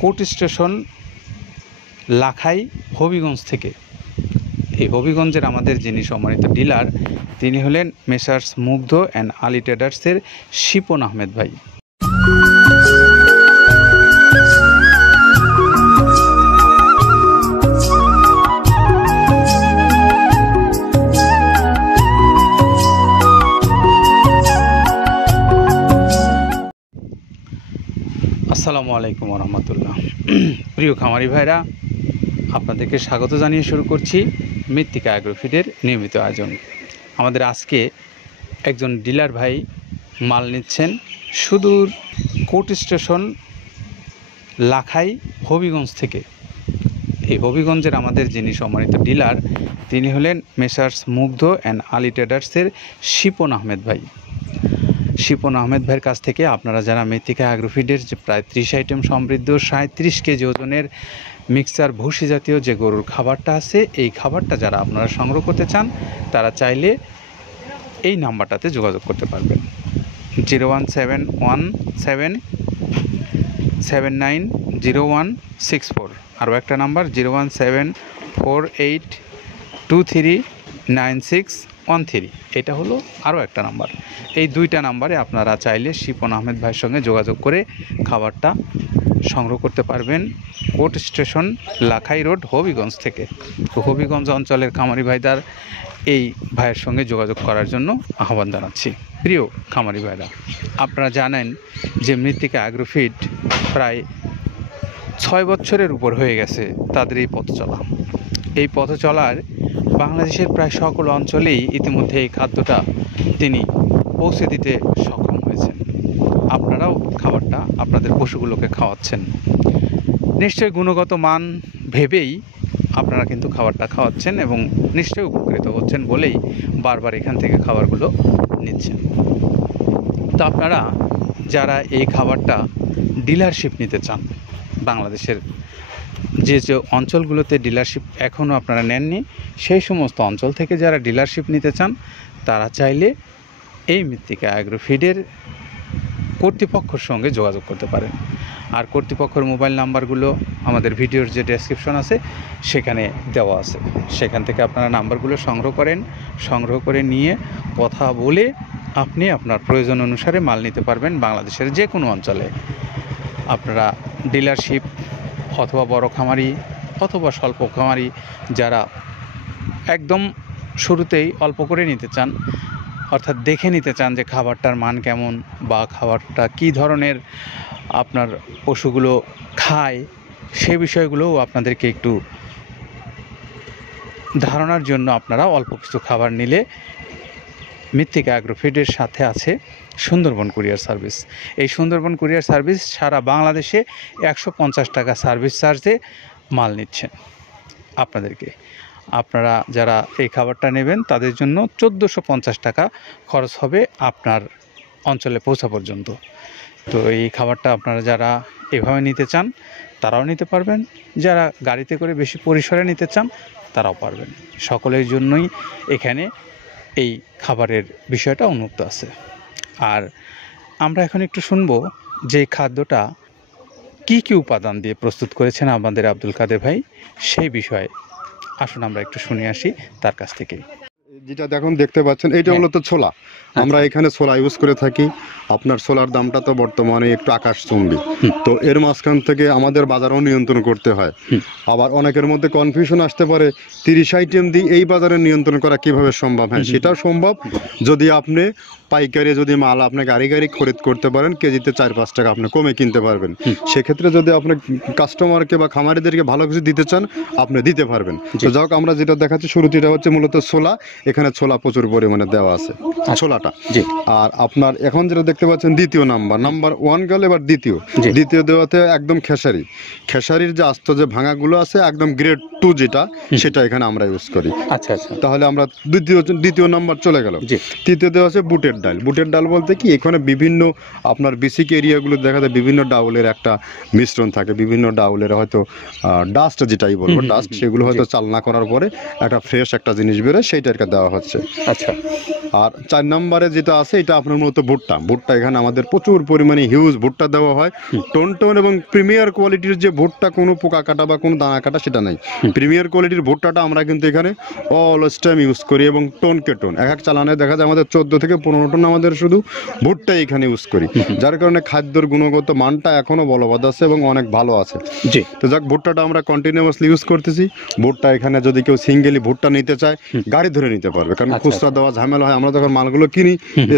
Court station Lakhai Habiganj থেকে। এই হবিগঞ্জের আমাদের যিনি সম্মানিত ডিলার তিনি হলেন মেসার্স মুগ্ধ অ্যান্ড আলী ট্রেডার্সের শিপন আহমেদ ভাই। আসসালামু আলাইকুম রহমতুল্লাহ। প্রিয় খামারি ভাইরা, আপনাদেরকে স্বাগত জানিয়ে শুরু করছি মৃত্তিকা অ্যাগ্রোফিডের নিয়মিত আয়োজন। আমাদের আজকে একজন ডিলার ভাই মাল নিচ্ছেন সুদূর কোর্ট স্টেশন লাখাই হবিগঞ্জ থেকে। এই হবিগঞ্জের আমাদের যিনি সম্মানিত ডিলার তিনি হলেন মেসার্স মুগ্ধ অ্যান্ড আলী ট্রেডার্সের শিপন আহমেদ ভাই। শিপন আহমেদ ভাইয়ের কাছ থেকে আপনারা যারা মৃত্তিকা অ্যাগ্রোফিডের যে প্রায় 30 আইটেম সমৃদ্ধ 37 কেজি ওজনের মিক্সচার ভুসি জাতীয় যে গরুর খাবারটা আছে, এই খাবারটা যারা আপনারা সংগ্রহ করতে চান তারা চাইলে এই নাম্বারটাতে যোগাযোগ করতে পারবেন। 01717790164। আরও একটা নাম্বার 01748239613। এটা হলো আরও একটা নাম্বার। এই দুইটা নাম্বারে আপনারা চাইলে শিপন আহমেদ ভাইয়ের সঙ্গে যোগাযোগ করে খাবারটা সংগ্রহ করতে পারবেন court station Lakhai road Habiganj থেকে। তো হবিগঞ্জ অঞ্চলের খামারি ভাইদার এই ভাইয়ের সঙ্গে যোগাযোগ করার জন্য আহ্বান জানাচ্ছি। প্রিয় খামারি ভাইরা, আপনারা জানেন যে মৃত্তিকা অ্যাগ্রোফিড প্রায় 6 বছরের উপর হয়ে গেছে তাদের এই পথ চলা। এই পথ চলার বাংলাদেশের প্রায় সকল অঞ্চলেই ইতিমধ্যে এই খাদ্যটা তিনি পৌঁছে দিতে সক্ষম হয়েছেন। আপনারাও খাবারটা আপনাদের পশুগুলোকে খাওয়াচ্ছেন, নিশ্চয়ই গুণগত মান ভেবেই আপনারা কিন্তু খাবারটা খাওয়াচ্ছেন এবং নিশ্চয়ই উপকৃত হচ্ছেন বলেই বারবার এখান থেকে খাবারগুলো নিচ্ছেন। তো আপনারা যারা এই খাবারটা ডিলারশিপ নিতে চান, বাংলাদেশের যে যে অঞ্চলগুলোতে ডিলারশিপ এখনও আপনারা নেননি সেই সমস্ত অঞ্চল থেকে যারা ডিলারশিপ নিতে চান তারা চাইলে এই মৃত্তিকা অ্যাগ্রোফিডের কর্তৃপক্ষের সঙ্গে যোগাযোগ করতে পারেন। আর কর্তৃপক্ষের মোবাইল নাম্বারগুলো আমাদের ভিডিওর যে ডেসক্রিপশন আছে সেখানে দেওয়া আছে, সেখান থেকে আপনারা নাম্বারগুলো সংগ্রহ করে নিয়ে কথা বলে আপনি আপনার প্রয়োজন অনুসারে মাল নিতে পারবেন বাংলাদেশের যে কোনো অঞ্চলে। আপনারা ডিলারশিপ অথবা বড় খামারি অথবা স্বল্প খামারি যারা একদম শুরুতেই অল্প করে নিতে চান, অর্থাৎ দেখে নিতে চান যে খাবারটার মান কেমন বা খাবারটা কী ধরনের আপনার পশুগুলো খায়, সে বিষয়গুলোও আপনাদেরকে একটু ধারণার জন্য আপনারা অল্প কিছু খাবার নিলে মৃত্তিকা অ্যাগ্রোফিডের সাথে আছে সুন্দরবন কুরিয়ার সার্ভিস। এই সুন্দরবন কুরিয়ার সার্ভিস সারা বাংলাদেশে 150 টাকা সার্ভিস চার্জে মাল নিচ্ছেন আপনাদেরকে। আপনারা যারা এই খাবারটা নেবেন তাদের জন্য 1450 টাকা খরচ হবে আপনার অঞ্চলে পৌঁছা পর্যন্ত। তো এই খাবারটা আপনারা যারা এভাবে নিতে চান তারাও নিতে পারবেন, যারা গাড়িতে করে বেশি পরিসরে নিতে চান তারাও পারবেন। সকলের জন্যই এখানে এই খাবারের বিষয়টা উন্মুক্ত আছে। আর আমরা এখন একটু শুনবো যে খাদ্যটা কি কি উপাদান দিয়ে প্রস্তুত করেছেন আমাদের আব্দুল কাদের ভাই, সেই বিষয়ে আসুন আমরা একটু শুনে আসি তার কাছ থেকে। যেটা দেখুন দেখতে পাচ্ছেন এইটা মূলত ছোলা। আমরা এখানে ছোলা ইউজ করে থাকি। আপনার ছোলার দামটা তো বর্তমানে একটু আকাশচুম্বী, তো এর মাঝখান থেকে আমাদের বাজারও নিয়ন্ত্রণ করতে হয়। আবার অনেকের মধ্যে কনফিউশন আসতে পারে 30 আইটেম দিয়ে এই বাজারে নিয়ন্ত্রণ করা কিভাবে সম্ভব। হ্যাঁ, সেটাও সম্ভব যদি আপনি পাইকারি যদি মাল আপনি গাড়ি খরিদ করতে পারেন, কেজিতে 4-5 টাকা আপনি কমে কিনতে পারবেন। সেক্ষেত্রে যদি আপনি কাস্টমারকে বা খামারিদেরকে ভালো কিছু দিতে চান আপনি দিতে পারবেন। তো যাই হোক, আমরা যেটা দেখাচ্ছি শুরুতে এটা হচ্ছে মূলত ছোলা। এখানে ছোলা প্রচুর পরিমাণে দেওয়া আছে ছোলাটা। আর আপনার এখন যেটা দেখতে পাচ্ছেন দ্বিতীয় নাম্বার 1 গেল, এবার দ্বিতীয় দেওয়াতে একদম খেসারির যে আস্ত যে ভাঙাগুলো আছে একদম গ্রেড 2 যেটা, সেটা এখানে আমরা ইউজ করি। আচ্ছা আচ্ছা, তাহলে আমরা দ্বিতীয় নাম্বার চলে গেল। তৃতীয় দেওয়া আছে বুটের ডাল বলতে কি এখানে বিভিন্ন আপনার বেসিক এরিয়াগুলো দেখা যায় বিভিন্ন ডাউলের একটা মিশ্রণ থাকে, বিভিন্ন ডাউলের হয়তো ডাস্ট যেটাই বলবো ডাস্ট, সেগুলো হয়তো চালনা করার পরে একটা ফ্রেশ একটা জিনিস বেরোয়, সেইটাকে দেওয়া হচ্ছে। আচ্ছা, আর 4 নম্বরে যেটা আছে এটা আপনার মূলত ভুট্টা। ভুট্টা এখানে আমাদের প্রচুর পরিমাণে হিউজ ভুট্টা দেওয়া হয়। টোন এবং প্রিমিয়ার কোয়ালিটির যে ভুট্টা, কোনো পোকা কাটা বা কোনো দানা কাটা সেটা নাই। প্রিমিয়ার কোয়ালিটির ভুট্টাটা আমরা কিন্তু এখানে অলওয়েজ টাইম ইউজ করি, এবং টোনকে টোন এক এক চালানে দেখা যায় আমাদের 14 থেকে 15 টন আমাদের শুধু ভুট্টা এখানে ইউজ করি, যার কারণে খাদ্যর গুণগত মানটা এখনো বলবৎ আছে এবং অনেক ভালো আছে। জি। তো যাক, ভুট্টাটা আমরা কন্টিনিউয়াসলি ইউজ করতেছি। ভুট্টা এখানে যদি কেউ সিঙ্গেলি ভুট্টা নিতে চায় গাড়ি ধরে নিতে পারবে, কারণ খুচরা দেওয়া ঝামেলা হয়। আমরা যখন মালগুলো কিনি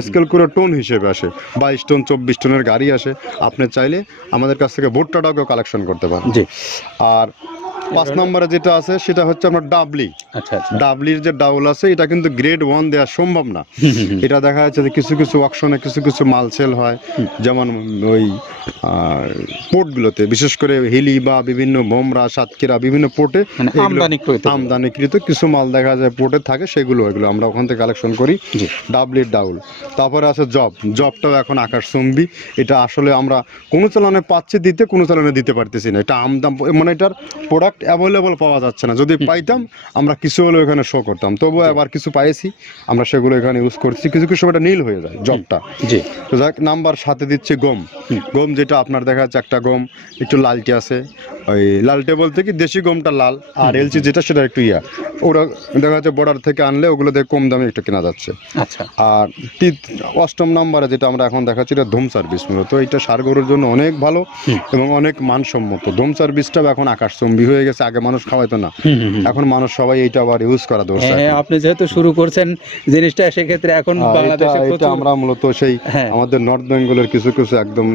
স্কেল করে টোন হিসেবে আসে, 22 টন 24 টনের গাড়ি আসে। আপনি চাইলে আমাদের কাছ থেকে ভুট্টাটাও কেউ কালেকশন করতে পারেন। জি। আর 5 নম্বরে যেটা আছে সেটা হচ্ছে আপনার ডাবলি। আচ্ছা আচ্ছা। ডাবলির যে ডাউল আছে এটা কিন্তু গ্রেড 1 দেওয়া সম্ভব না। এটা দেখা যাচ্ছে যে কিছু কিছু অকশনে কিছু কিছু মাল সেল হয়, যেমন ওই পোর্টগুলোতে, বিশেষ করে হিলি বা বিভিন্ন বোমরা, সাতক্ষীরা বিভিন্ন পোর্টে আমদানিকৃত কিছু মাল দেখা যায় পোর্টে থাকে, এগুলো আমরা ওখান থেকে কালেকশন করি। ডাবলির ডাউল। তারপরে আছে জবটাও এখন আকাশচুম্বী। এটা আসলে আমরা কোনো চালানে পাচ্ছি দিতে, কোনো চালানে দিতে পারতেছি না। এটা আমদাম, মানে এটার প্রোডাক্ট অ্যাভেলেবল পাওয়া যাচ্ছে না। যদি পাইতাম আমরা কিছু হলেও এখানে শো করতাম, তবুও আবার কিছু পাইছি আমরা, সেগুলো এখানে ইউজ করছি। কিছু কিছু সময় নীল হয়ে যায় জবটা। তো যাক, নাম্বার 7 দিচ্ছে গম। যেটা আপনার দেখা যাচ্ছে একটা গম একটু লালটে আছে, ওই লালটে বলতে কি দেশি গমটা লাল, আর এলচি যেটা সেটা একটু ওরা দেখা যাচ্ছে বর্ডার থেকে আনলে ওগুলো দিয়ে কম দামে একটু কেনা যাচ্ছে। আচ্ছা। আর 8ম নাম্বারে যেটা আমরা এখন দেখাচ্ছি এটা ধুম সার্ভিস। মূলত এটা ষাঁড় গরুর জন্য অনেক ভালো এবং অনেক মানসম্মত। ধুম সার্ভিসটাও এখন আকাশচুম্বী হয়ে গেছে। আগে মানুষ খাওয়াইতো না, এখন মানুষ সবাই এইটা আবার ইউজ করা দরকার। আপনি যেহেতু শুরু করছেন জিনিসটা, সেক্ষেত্রে এখন বাংলাদেশে এটা আমরা মূলত সেই আমাদের নর্থ বেঙ্গলের কিছু কিছু একদম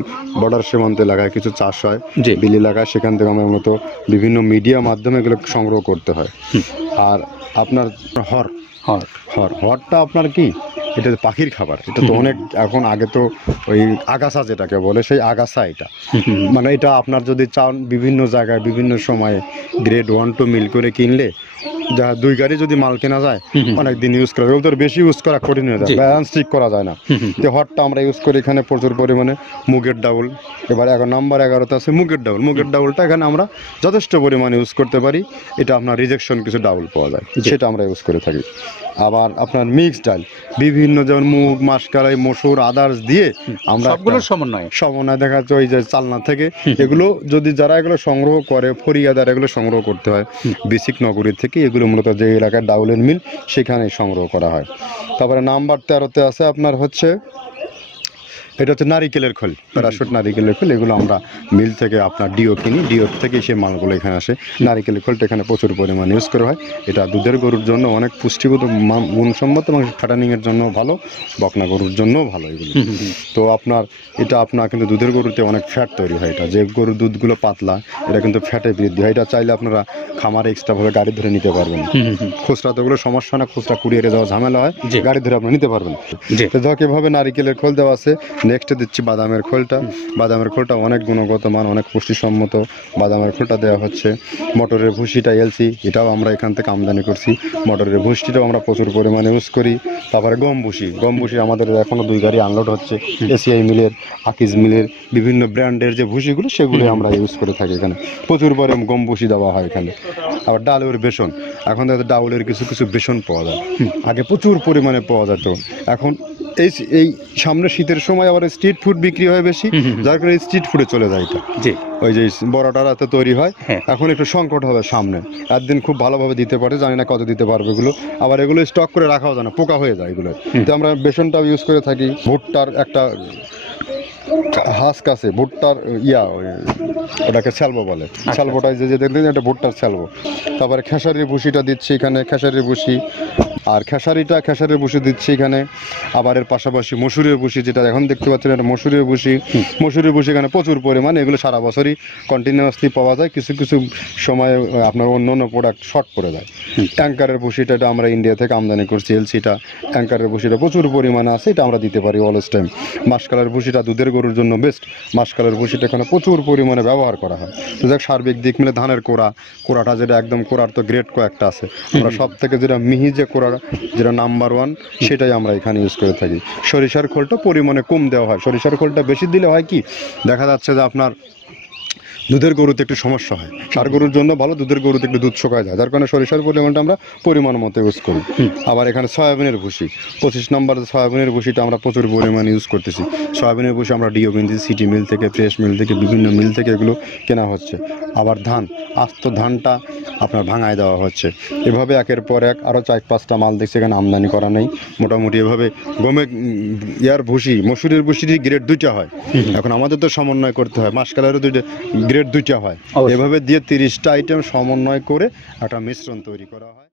বর্ডার সীমান্ত এলাকায় কিছু চাষ হয়, বিল এলাকায়, সেখান থেকে আমরা মূলত বিভিন্ন মিডিয়া মাধ্যমে এগুলো সংগ্রহ করতে হয়। আর আপনার হরটা আপনার কি, এটা পাখির খাবার। এটা তো অনেক এখন, আগে তো ওই আগাছা যেটাকে বলে সেই আগাছা, এটা মানে এটা আপনার যদি চান বিভিন্ন জায়গায় বিভিন্ন সময়ে গ্রেড 1 2 মিল করে কিনলে যা 2 গাড়ি যদি মাল কেনা যায় অনেক দিন ইউজ করা। ওদের বেশি ইউজ করা কঠিন হয়ে যায়, ব্যালেন্স ঠিক করা যায় না। তো হটটা আমরা ইউজ করি এখানে প্রচুর পরিমাণে। মুগের ডাউল, এবার নাম্বার 11তে আছে মুগের ডাউল। মুগের ডাউলটা এখানে আমরা যথেষ্ট পরিমাণে ইউজ করতে পারি। এটা আপনার রিজেকশন কিছু ডাউল পাওয়া যায়, সেটা আমরা ইউজ করে থাকি। আবার আপনার মিক্স ডাল, বিভিন্ন যেমন মুগ, মাসকলাই, মসুর, আদার্স দিয়ে আমরা সবগুলোর সমন্বয় দেখা যাচ্ছে ওই যে চালনা থেকে। এগুলো যদি যারা এগুলো সংগ্রহ করে, ফরিয়াদার এগুলো সংগ্রহ করতে হয় বেসিক নগরী থেকে। এগুলো মূলত যে এলাকার ডাউলের মিল সেখানেই সংগ্রহ করা হয়। তারপরে নাম্বার 13তে আছে আপনার হচ্ছে, এটা হচ্ছে নারিকেলের খোল, প্যারাশুট নারিকেলের খোল। এগুলো আমরা মিল থেকে আপনার ডিও কিনি, ডিও থেকে সেই মালগুলো এখানে আসে। নারিকেলের খোলটা এখানে প্রচুর পরিমাণে ইউজ করা হয়। এটা দুধের গরুর জন্য অনেক পুষ্টিগত গুণসম্মত এবং ফ্যাটানিংয়ের জন্য ভালো, বকনা গরুর জন্যও ভালো এগুলো। তো আপনার এটা আপনার কিন্তু দুধের গরুতে অনেক ফ্যাট তৈরি হয়। এটা যে গরুর দুধগুলো পাতলা, এটা কিন্তু ফ্যাটে বৃদ্ধি হয়। এটা চাইলে আপনারা খামারে এক্সট্রাভাবে গাড়ি ধরে নিতে পারবেন। খুচরা তো ওগুলো সমস্যা না, খুচরা কুরিয়ারে যাওয়া ঝামেলা হয়, গাড়ি ধরে আপনি নিতে পারবেন। তো যাক, এভাবে নারিকেলের খোল দেওয়া আছে। নেক্সট দিচ্ছি বাদামের খোলটা। বাদামের খোলটা অনেক গুণগত মান, অনেক পুষ্টিসম্মত। বাদামের খোলটা দেওয়া হচ্ছে। মটরের ভুসিটা এলসি, এটাও আমরা এখান থেকে আমদানি করছি। মটরের ভুসিটাও আমরা প্রচুর পরিমাণে ইউজ করি। তারপরে গম ভুসি আমাদের এখনও 2 গাড়ি আনলোড হচ্ছে। এসিআই মিলের, আকিজ মিলের বিভিন্ন ব্র্যান্ডের যে ভুসিগুলো সেগুলো আমরা ইউজ করে থাকি। এখানে প্রচুর পরিমাণ গম ভুসি দেওয়া হয় এখানে। আবার ডালের বেসন, এখন দেখা ডাউলের কিছু কিছু বেসন পাওয়া যায়, আগে প্রচুর পরিমাণে পাওয়া যেত। এখন এই সামনে শীতের সময় আবার স্ট্রিট ফুড বিক্রি হয় বেশি, যার কারণে স্ট্রিট ফুডে চলে যায়। এটা ওই যে বড়টা রাতে তৈরি হয়। এখন একটু সংকট হবে সামনে, একদিন খুব ভালোভাবে দিতে পারে, জানি না কত দিতে পারবে এগুলো। আবার এগুলো স্টক করে রাখাও যায় না, পোকা হয়ে যায় এগুলো। তো আমরা বেসনটাও ইউজ করে থাকি। ভুট্টার একটা হাস্ক আছে, ভুট্টার ওটাকে স্যালবো বলে, স্যালবোটাই যে দেখবেন এটা ভুট্টার স্যালবো। তারপরে খেসারির ভুসিটা দিচ্ছি এখানে, খেসারির ভুসি। আর খেসারির ভুসি দিচ্ছি এখানে। আবার এর পাশাপাশি মসুরের ভুসি, যেটা এখন দেখতে পাচ্ছেন এটা মসুরের ভুসি। মসুরের ভুসি এখানে প্রচুর পরিমাণে, এগুলো সারা বছরই কন্টিনিউয়াসলি পাওয়া যায়। কিছু কিছু সময় আপনার অন্য অন্য প্রোডাক্ট শর্ট পড়ে যায়। ট্যাঙ্কারের ভুসিটা এটা আমরা ইন্ডিয়া থেকে আমদানি করছি, এলসিটা। ট্যাঙ্কারের ভুসিটা প্রচুর পরিমাণে আছে, এটা আমরা দিতে পারি অলওয়েজ টাইম। মাসকালের ভুসিটা দুধের গরুর জন্য বেস্ট। মাসকালের ভুসিটা এখানে প্রচুর পরিমাণে ব্যবহার করা হয়। তো যাক, সার্বিক দিক মিলে ধানের কোড়াটা যেটা একদম কোড়ার তো গ্রেড কয়েকটা আছে, আমরা সব থেকে যেটা মিহি যে কোড়া, যেটা নাম্বার 1, সেটাই আমরা এখানে ইউজ করে থাকি। সরিষার খোলটা পরিমাণে কম দেওয়া হয়। সরিষার খোলটা বেশি দিলে হয় কি, দেখা যাচ্ছে যে আপনার দুধের গরুতে একটু সমস্যা হয়। ষাঁড় গরুর জন্য ভালো, দুধের গরুতে একটু দুধ শুকায় যায়, যার কারণে সরিষার পরিমাণটা আমরা পরিমাণ মতো ইউজ করি। আবার এখানে সয়াবিনের ভুসি 25 নম্বর সয়াবিনের ভুসিটা আমরা প্রচুর পরিমাণে ইউজ করতেছি। সয়াবিনের ভুসি আমরা ডিও কিনতেছি সিটি মিল থেকে, ফ্রেশ মিল থেকে, বিভিন্ন মিল থেকে এগুলো কেনা হচ্ছে। আবার ধান, আস্ত ধানটা আপনার ভাঙায় দেওয়া হচ্ছে। এভাবে একের পর এক আরও 4-5টা মাল দেখছি এখানে আমদানি করা নেই। মোটামুটি এভাবে গমে ইয়ার ভুসি, মসুরের ভুসির গ্রেড 2টা হয়। এখন আমাদের তো সমন্বয় করতে হয়, মাসকালেরও গ্রেড 2টা হয়। এভাবে দিয়ে 30টা আইটেম সমন্বয় করে একটা মিশ্রণ তৈরি করা হয়।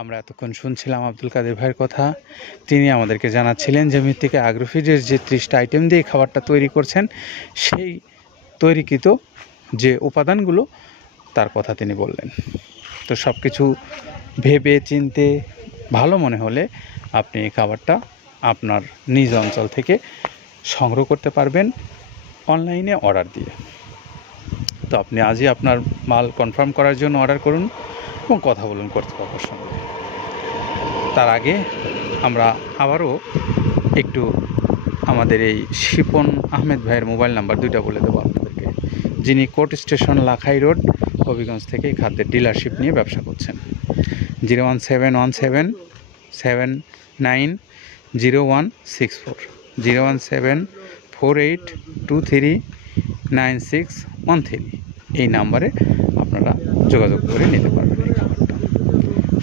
আমরা এতক্ষণ শুনছিলাম আব্দুল কাদের ভাইয়ের কথা। তিনি আমাদেরকে জানাচ্ছিলেন যে মৃত্তিকা অ্যাগ্রোফিডের যে 30টা আইটেম দিয়ে খাবারটা তৈরি করছেন, সেই তৈরিকৃত যে উপাদানগুলো তার কথা তিনি বললেন। তো সব কিছু ভেবে চিনতে ভালো মনে হলে আপনি এই খাবারটা আপনার নিজ অঞ্চল থেকে সংগ্রহ করতে পারবেন অনলাইনে অর্ডার দিয়ে। তো আপনি আজই আপনার মাল কনফার্ম করার জন্য অর্ডার করুন এবং কথা বলুন কর্তৃপক্ষের সঙ্গে। তার আগে আমরা আবারও একটু আমাদের এই শিপন আহমেদ ভাইয়ের মোবাইল নাম্বার 2টা বলে দেবো আপনাদেরকে, যিনি court station Lakhai road Habiganj থেকে এই খাদ্যের ডিলারশিপ নিয়ে ব্যবসা করছেন। 01717790164, 01748239613 এই নাম্বারে আপনারা যোগাযোগ করে নিতে পারবেন এই খাবারটা।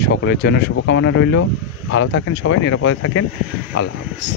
সকলের জন্য শুভকামনা রইল। ভালো থাকেন সবাই, নিরাপদে থাকেন। আল্লাহ হাফেজ।